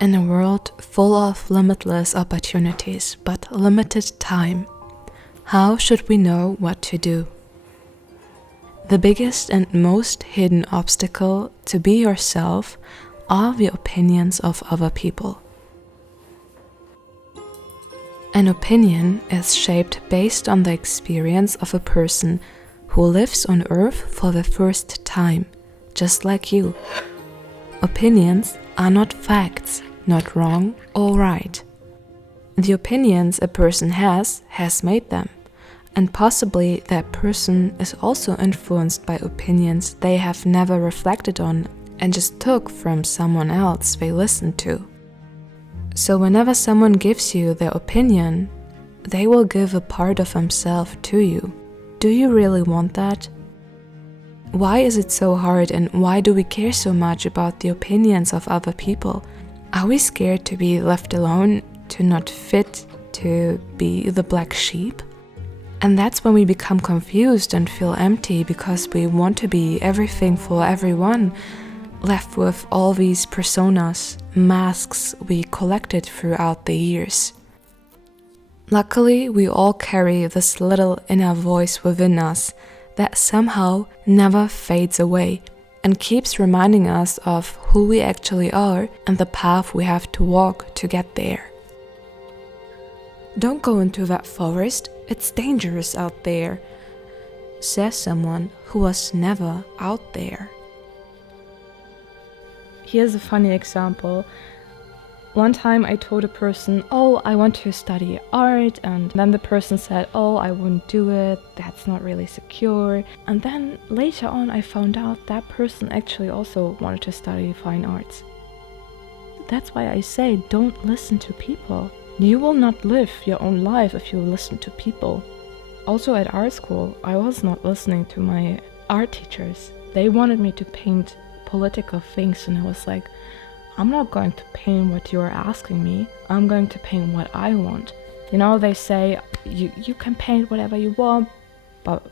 In a world full of limitless opportunities but limited time, how should we know what to do? The biggest and most hidden obstacle to be yourself are the opinions of other people. An opinion is shaped based on the experience of a person who lives on Earth for the first time, just like you. Opinions are not facts, not wrong or right. The opinions a person has made them, and possibly that person is also influenced by opinions they have never reflected on and just took from someone else they listened to. So whenever someone gives you their opinion, they will give a part of themselves to you. Do you really want that? Why is it so hard, and why do we care so much about the opinions of other people? Are we scared to be left alone, to not fit, to be the black sheep? And that's when we become confused and feel empty because we want to be everything for everyone, left with all these personas, masks we collected throughout the years. Luckily, we all carry this little inner voice within us that somehow never fades away and keeps reminding us of who we actually are and the path we have to walk to get there. Don't go into that forest, it's dangerous out there, says someone who was never out there. Here's a funny example. One time I told a person, oh, I want to study art, and then the person said, oh, I wouldn't do it, that's not really secure. And then later on I found out that person actually also wanted to study fine arts. That's why I say don't listen to people. You will not live your own life if you listen to people. Also at art school, I was not listening to my art teachers. They wanted me to paint political things, and I was like, I'm not going to paint what you're asking me. I'm going to paint what I want. You know, they say you can paint whatever you want, but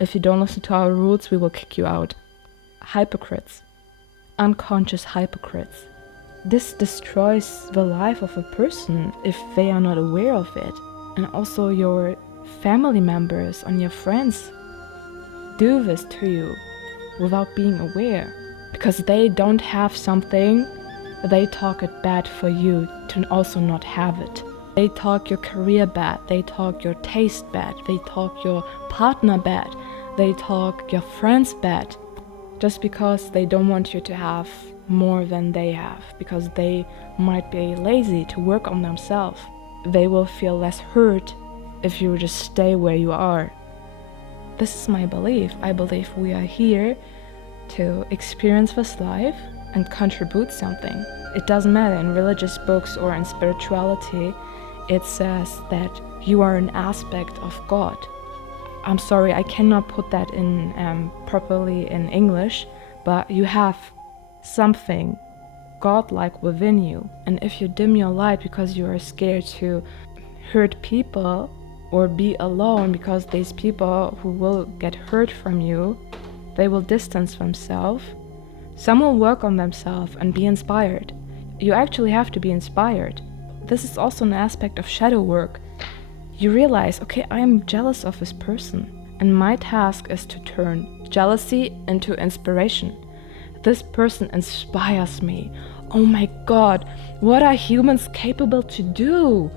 if you don't listen to our rules, we will kick you out. Hypocrites. Unconscious hypocrites. This destroys the life of a person if they are not aware of it. And also your family members and your friends do this to you without being aware. Because they don't have something, they talk it bad for you to also not have it. They talk your career bad, they talk your taste bad, they talk your partner bad, they talk your friends bad, just because they don't want you to have more than they have, because they might be lazy to work on themselves. They will feel less hurt if you just stay where you are. This is my belief. I believe we are here to experience this life and contribute something. It doesn't matter in religious books or in spirituality, it says that you are an aspect of God. I'm sorry, I cannot put that in properly in English, but you have something godlike within you. And if you dim your light because you are scared to hurt people or be alone because these people who will get hurt from you, they will distance themselves. Some will work on themselves and be inspired. You actually have to be inspired. This is also an aspect of shadow work. You realize, okay, I am jealous of this person, and my task is to turn jealousy into inspiration. This person inspires me. Oh my God, what are humans capable to do?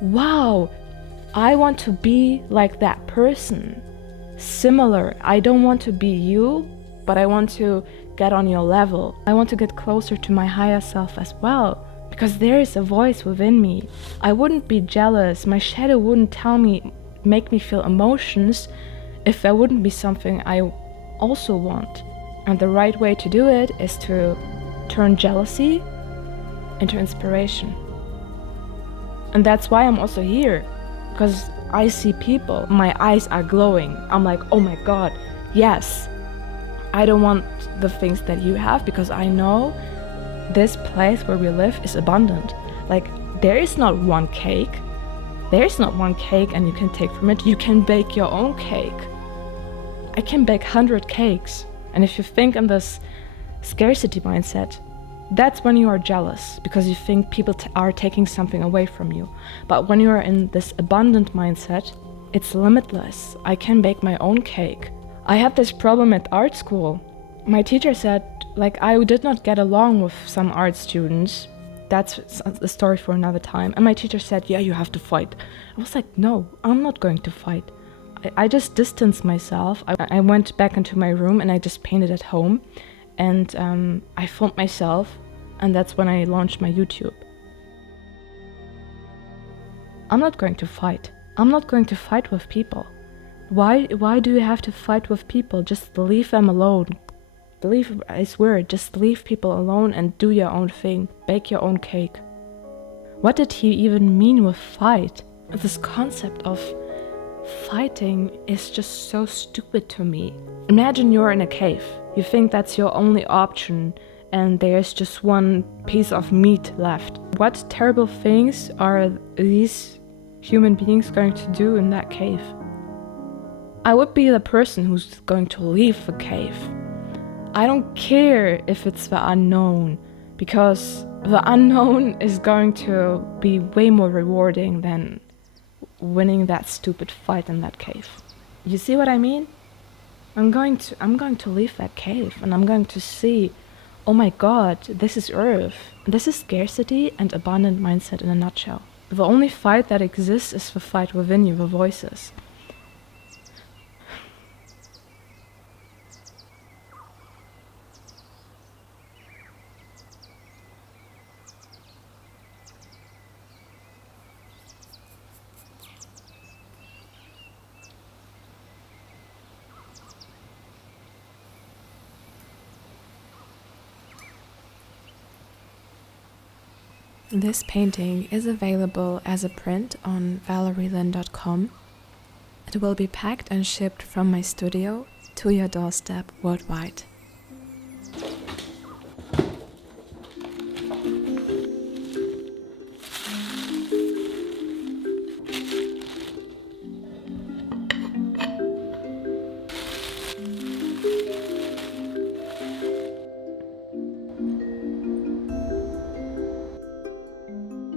Wow, I want to be like that person. Similar, I don't want to be you, but I want to get on your level. I want to get closer to my higher self as well, because there is a voice within me. I wouldn't be jealous, my shadow wouldn't make me feel emotions if there wouldn't be something I also want. And the right way to do it is to turn jealousy into inspiration. And that's why I'm also here, because I see people, my eyes are glowing. I'm like, oh my God, yes. I don't want the things that you have, because I know this place where we live is abundant. Like, there is not one cake. There's not one cake and you can take from it. You can bake your own cake. I can bake 100 cakes. And if you think in this scarcity mindset, That's when you are jealous, because you think people are taking something away from you. But when you are in this abundant mindset, it's limitless. I can bake my own cake. I had this problem at art school. My teacher said, I did not get along with some art students. That's a story for another time. And my teacher said, yeah, you have to fight. I was like, no, I'm not going to fight. I just distanced myself. I went back into my room and I just painted at home. And I filmed myself, and that's when I launched my YouTube. I'm not going to fight. I'm not going to fight with people. Why do you have to fight with people? Just leave them alone. I swear, just leave people alone and do your own thing. Bake your own cake. What did he even mean with fight? This concept of fighting is just so stupid to me. Imagine you're in a cave. You think that's your only option and there's just one piece of meat left. What terrible things are these human beings going to do in that cave? I would be the person who's going to leave the cave. I don't care if it's the unknown, because the unknown is going to be way more rewarding than winning that stupid fight in that cave. You see what I mean? I'm going to leave that cave and I'm going to see, oh my god, this is Earth. This is scarcity and abundant mindset in a nutshell. The only fight that exists is the fight within you, the voices. This painting is available as a print on valerielyn.com. It will be packed and shipped from my studio to your doorstep worldwide.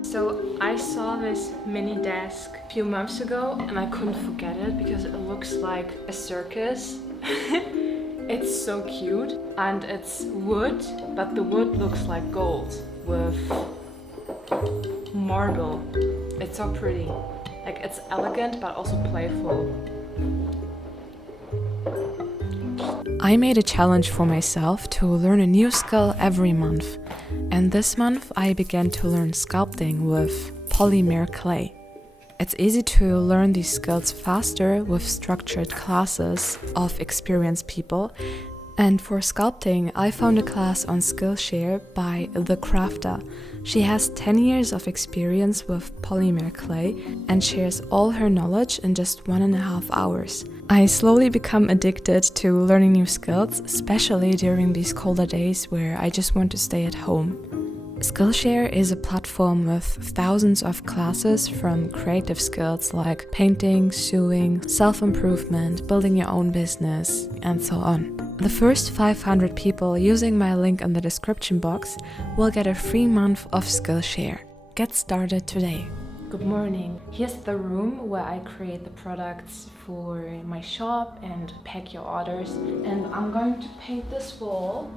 So I saw this mini desk a few months ago and I couldn't forget it because it looks like a circus. It's so cute and it's wood, but the wood looks like gold with marble. It's so pretty. Like, it's elegant but also playful. I made a challenge for myself to learn a new skill every month. And this month I began to learn sculpting with polymer clay. It's easy to learn these skills faster with structured classes of experienced people. And for sculpting, I found a class on Skillshare by The Crafter. She has 10 years of experience with polymer clay and shares all her knowledge in just 1.5 hours. I slowly become addicted to learning new skills, especially during these colder days where I just want to stay at home. Skillshare is a platform with thousands of classes from creative skills like painting, sewing, self-improvement, building your own business, and so on. The first 500 people using my link in the description box will get a free month of Skillshare. Get started today. Good morning. Here's the room where I create the products for my shop and pack your orders. And I'm going to paint this wall.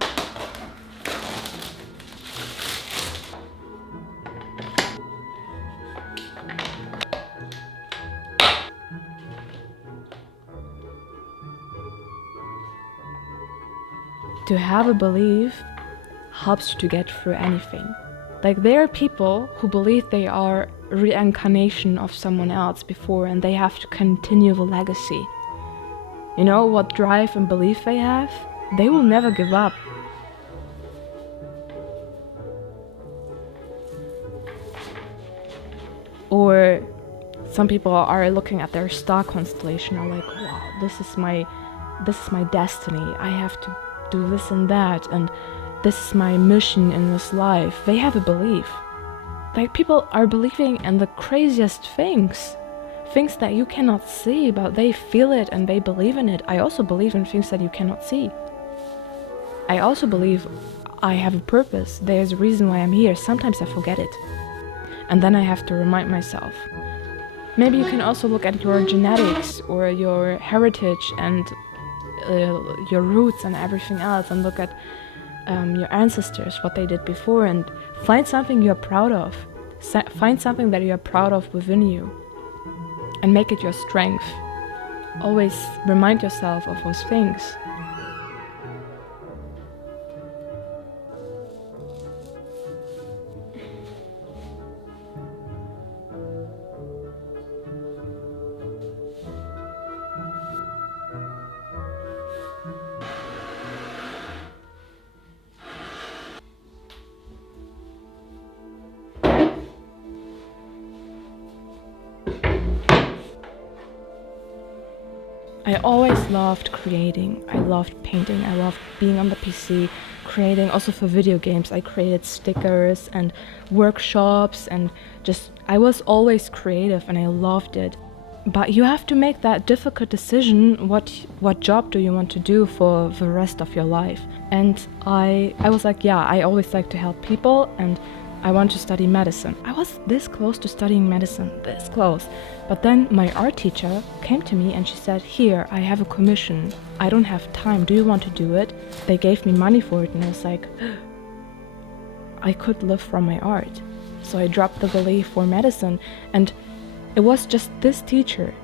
To have a belief helps you to get through anything. Like, there are people who believe they are a reincarnation of someone else before and they have to continue the legacy. You know what drive and belief they have? They will never give up. Or some people are looking at their star constellation and are like, wow, this is my destiny. I have to do this and that, and this is my mission in this life. They have a belief. Like, people are believing in the craziest things that you cannot see, but they feel it and they believe in it. I also believe in things that you cannot see. I also believe I have a purpose. There's a reason why I'm here. Sometimes I forget it. And then I have to remind myself. Maybe you can also look at your genetics or your heritage and your roots and everything else, and look at your ancestors, what they did before, and find something you're proud of. Find something that you're proud of within you and make it your strength. Always remind yourself of those things. I always loved creating. I loved painting. I loved being on the PC, creating. Also for video games, I created stickers and workshops, and I was always creative and I loved it. But you have to make that difficult decision, what job do you want to do for the rest of your life? And I was like, yeah, I always like to help people, and I want to study medicine. I was this close to studying medicine, this close. But then my art teacher came to me and she said, here, I have a commission. I don't have time. Do you want to do it? They gave me money for it, and I was like, I could live from my art. So I dropped the belief for medicine, and it was just this teacher,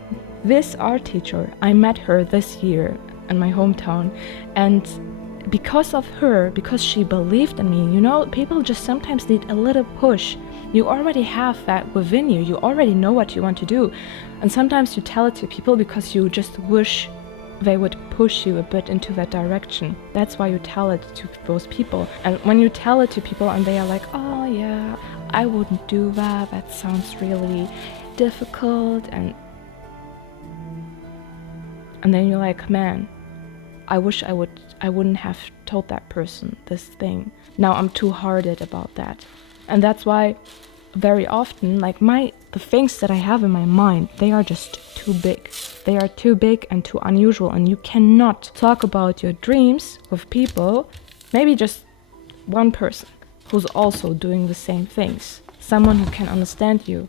this art teacher. I met her this year in my hometown, and because of her, because she believed in me, people just sometimes need a little push. You already have that within you. You already know what you want to do. And sometimes you tell it to people because you just wish they would push you a bit into that direction. That's why you tell it to those people. And when you tell it to people and they are like, oh yeah, I wouldn't do that. That sounds really difficult. And then you're like, man, I wish I wouldn't have told that person this thing. Now I'm too hearted about that. And that's why very often, the things that I have in my mind, they are just too big. They are too big and too unusual, and you cannot talk about your dreams with people, maybe just one person who's also doing the same things. Someone who can understand you.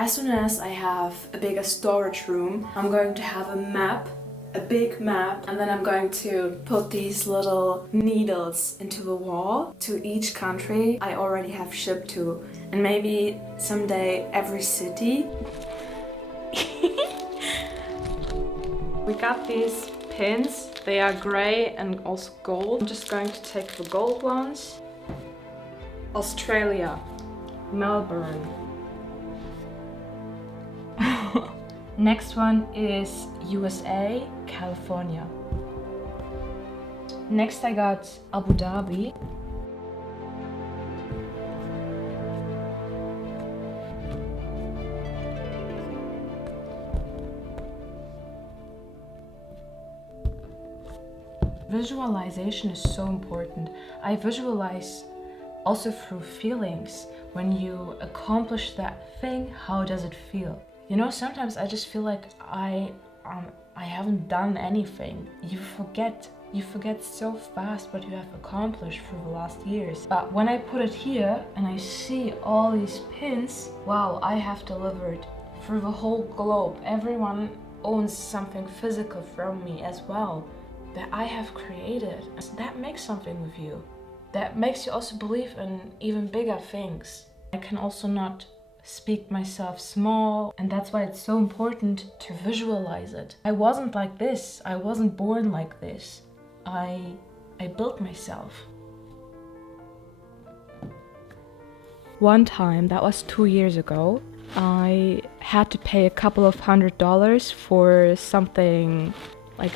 As soon as I have a bigger storage room, I'm going to have a big map, and then I'm going to put these little needles into the wall to each country I already have shipped to, and maybe someday every city. We got these pins, they are gray and also gold. I'm just going to take the gold ones. Australia, Melbourne. Next one is USA, California. Next I got Abu Dhabi. Visualization is so important. I visualize also through feelings. When you accomplish that thing, how does it feel? Sometimes I just feel like I haven't done anything. You forget so fast what you have accomplished through the last years. But when I put it here and I see all these pins, wow, I have delivered through the whole globe. Everyone owns something physical from me as well that I have created. That makes something with you. That makes you also believe in even bigger things. I can also not speak myself small, and that's why it's so important to visualize it. I wasn't like this. I wasn't born like this. I built myself. One time, that was 2 years ago, I had to pay a couple of $100 for something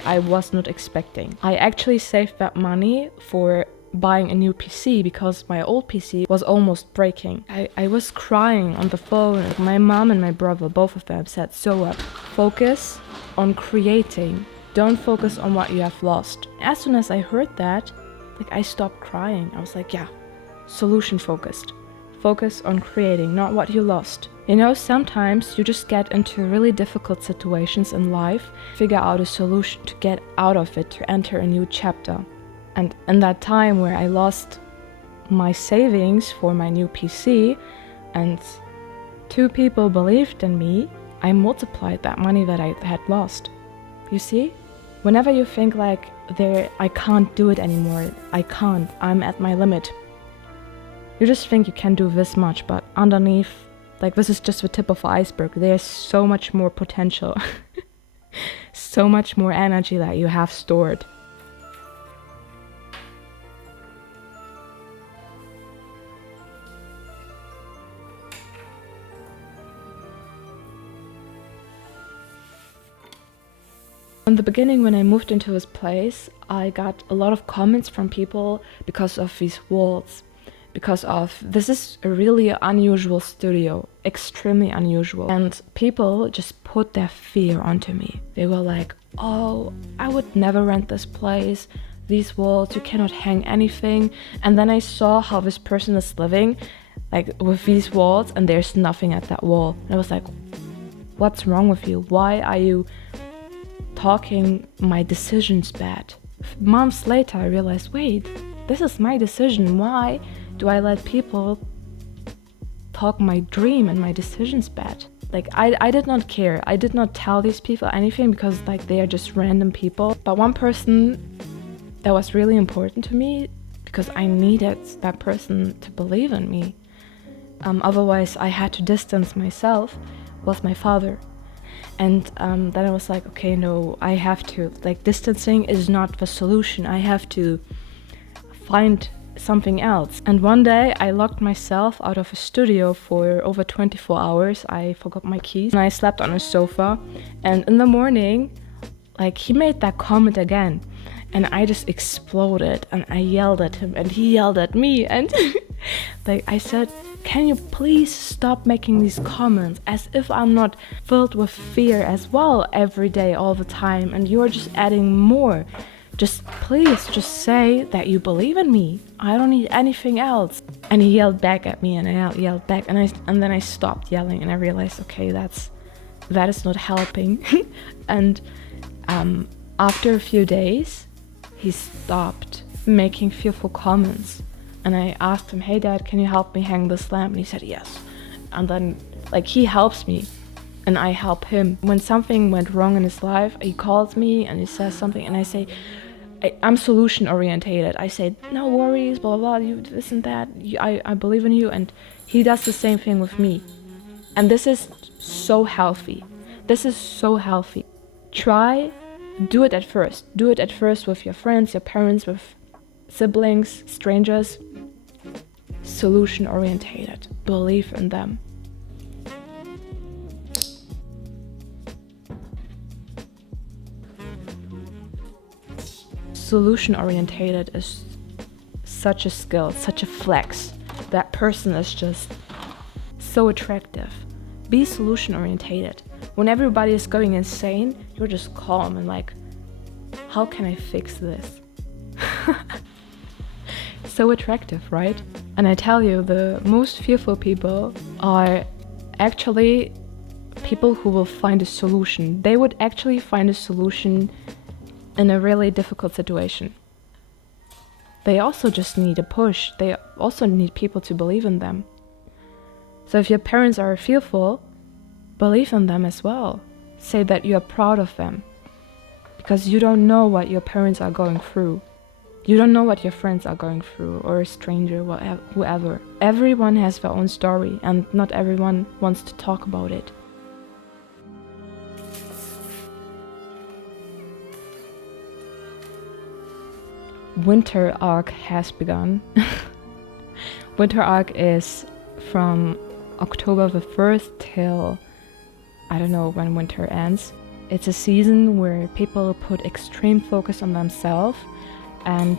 I was not expecting. I actually saved that money for buying a new PC because my old PC was almost breaking. I was crying on the phone. My mom and my brother, both of them, said, so up, focus on creating. Don't focus on what you have lost. As soon as I heard that, Like, I stopped crying. I was like, yeah, solution focused. Focus on creating, not what you lost. You know, sometimes you just get into really difficult situations in life, figure out a solution to get out of it, to enter a new chapter. And in that time where I lost my savings for my new PC and 2 people believed in me, I multiplied that money that I had lost. You see? Whenever you think like, I can't do it anymore, I'm at my limit. You just think you can do this much, but underneath, like, this is just the tip of the iceberg. There's so much more potential, so much more energy that you have stored. In the beginning, when I moved into this place, I got a lot of comments from people because of these walls. Because of, this is a really unusual studio, extremely unusual. And people just put their fear onto me. They were like, oh, I would never rent this place. These walls, you cannot hang anything. And then I saw how this person is living, like with these walls, and there's nothing at that wall. And I was like, what's wrong with you? Why are you talking my decisions bad? Months later, I realized, wait, this is my decision. Why do I let people talk my dream and my decisions bad? Like, I did not care. I did not tell these people anything because, like, they are just random people. But one person that was really important to me, because I needed that person to believe in me, otherwise I had to distance myself, was my father. And then I was like, okay, no, I have to, like, distancing is not the solution. I have to find something else. And one day I locked myself out of a studio for over 24 hours. I forgot my keys and I slept on a sofa. And in the morning, like, he made that comment again. And I just exploded and I yelled at him and he yelled at me. And like, I said, can you please stop making these comments, as if I'm not filled with fear as well every day, all the time, and you're just adding more. Just please, just say that you believe in me. I don't need anything else. And he yelled back at me and I yelled back and then I stopped yelling and I realized, okay, that is not helping. And after a few days, he stopped making fearful comments. And I asked him, hey Dad, can you help me hang this lamp? And he said yes. And then, like, he helps me and I help him. When something went wrong in his life, he calls me and he says something and I say, I'm solution orientated. I say, no worries, blah, blah, blah, you this and that. I believe in you. And he does the same thing with me. And this is so healthy. This is so healthy. Do it at first. Do it at first with your friends, your parents, with siblings, strangers. Solution orientated. Believe in them. Solution orientated is such a skill, such a flex. That person is just so attractive. Be solution orientated. When everybody is going insane, you're just calm and like, how can I fix this? So attractive, right? And I tell you, the most fearful people are actually people who will find a solution. They would actually find a solution in a really difficult situation. They also just need a push. They also need people to believe in them. So if your parents are fearful, believe in them as well. Say that you are proud of them. Because you don't know what your parents are going through. You don't know what your friends are going through, or a stranger, whoever. Everyone has their own story, and not everyone wants to talk about it. Winter arc has begun. Winter arc is from October the 1st till I don't know when winter ends. It's a season where people put extreme focus on themselves and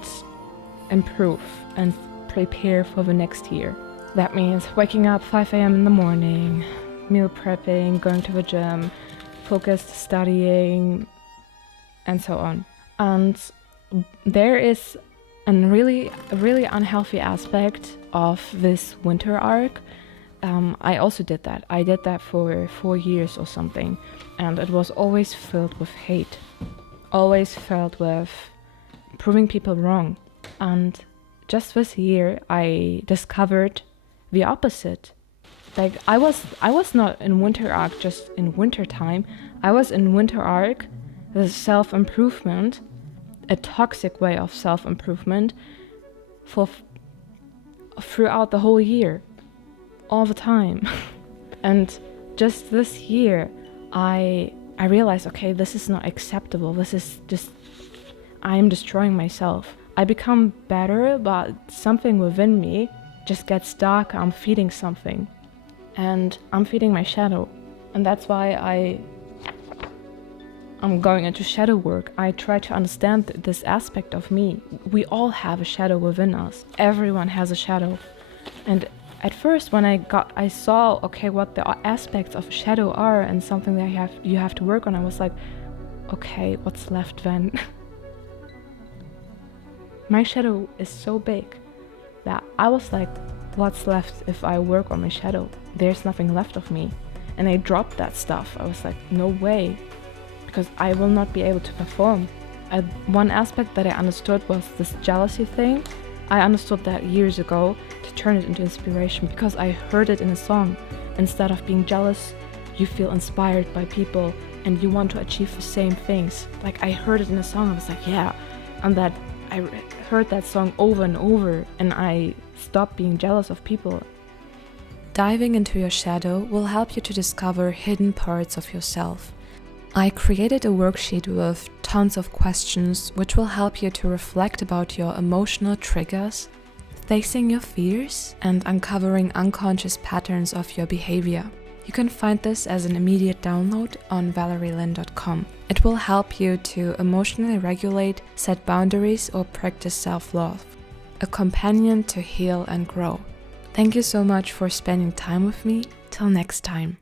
improve and prepare for the next year. That means waking up 5 a.m. in the morning, meal prepping, going to the gym, focused studying, and so on. And there is And really, a really unhealthy aspect of this winter arc, I also did that. I did that for 4 years or something, and it was always filled with hate, always filled with proving people wrong. And just this year, I discovered the opposite. Like I was not in winter arc just in winter time. I was in winter arc, the self-improvement, a toxic way of self-improvement throughout the whole year, all the time. And just this year, I realized, okay, this is not acceptable. This is just, I am destroying myself. I become better, but something within me just gets darker. I'm feeding something, and I'm feeding my shadow. And that's why I'm going into shadow work. I try to understand this aspect of me. We all have a shadow within us. Everyone has a shadow. And at first, when I saw, okay, what the aspects of shadow are and something that you have to work on, I was like, okay, what's left then? My shadow is so big that I was like, what's left if I work on my shadow? There's nothing left of me. And I dropped that stuff. I was like, no way, because I will not be able to perform. One aspect that I understood was this jealousy thing. I understood that years ago to turn it into inspiration because I heard it in a song. Instead of being jealous, you feel inspired by people and you want to achieve the same things. Like I heard it in a song, I was like, yeah. And that I heard that song over and over and I stopped being jealous of people. Diving into your shadow will help you to discover hidden parts of yourself. I created a worksheet with tons of questions which will help you to reflect about your emotional triggers, facing your fears, and uncovering unconscious patterns of your behavior. You can find this as an immediate download on valerielin.com. It will help you to emotionally regulate, set boundaries, or practice self-love. A companion to heal and grow. Thank you so much for spending time with me. Till next time.